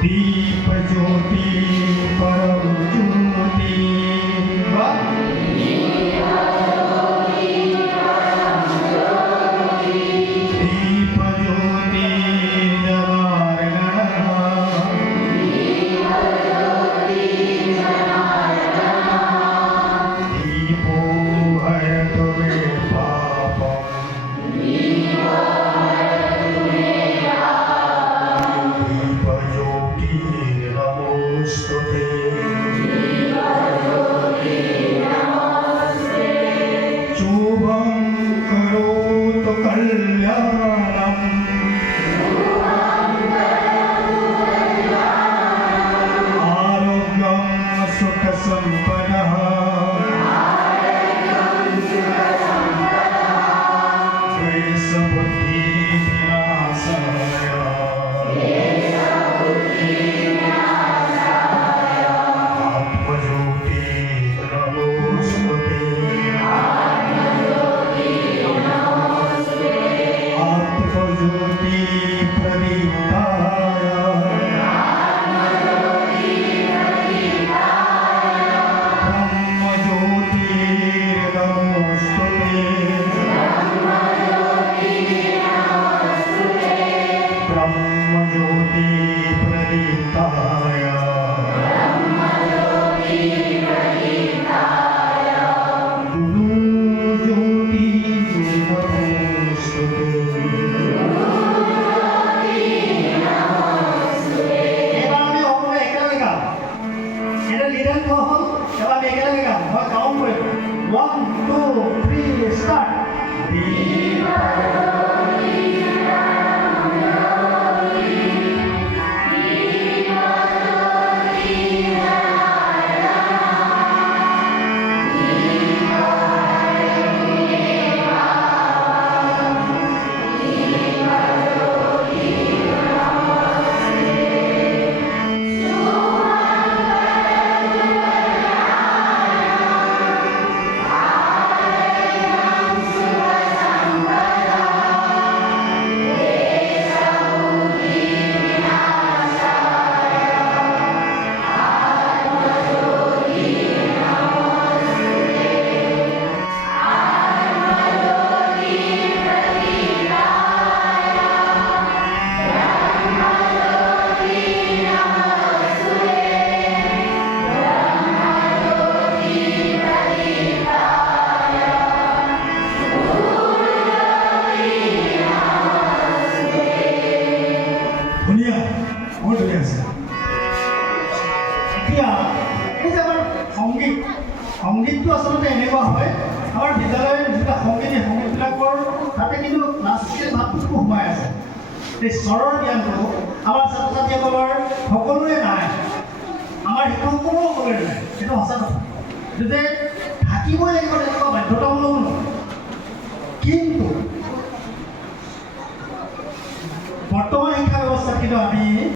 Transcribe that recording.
दीप ज्योति परम ज्योति दीप ज्योति जनार्दन दीपो हरतु मे पापम् शुभं करोतु कल्याणम् आरोग्यं सुखसम्पदः क्लेशबुद्धिविनाशाय आत्मज्योति नमोस्तुते आत्मज्योति प्रदीप्ताय ब्रह्मज्योति नमोस्तुते ब्रह्मज्योति प्रदीप्ताय गुरुज्योति नमोस्तुते। এবার আমি অপরে একেলগে গাম এটা লিডার তো হল এবার আমি একেলগে গাম মই কাউন্ট কৰিব 1 2 3 স্টার্ট ধুনীয়া বহুত ধুনীয়া আছে এতিয়া এই যে আমাৰ সংগীতটো আচলতে এনেকুৱা হয় আমাৰ বিদ্যালয়ৰ যিটো সংগীতবিলাকৰ তাতে কিন্তু ক্লাছিকেল ভাৱটো সোমাই আছে এই স্বৰৰ জ্ঞানটো আমাৰ ছাত্ৰ ছাত্ৰীসকলৰ সকলোৰে নাই আমাৰ শিক্ষকসকলেও সকলোৰে নাই সেইটো সঁচা কথা যে থাকিবই লাগিব তেনেকুৱা বাধ্যতামূলক নহয় কিন্তু বৰ্তমান শিক্ষা ব্যৱস্থাত কিন্তু আমি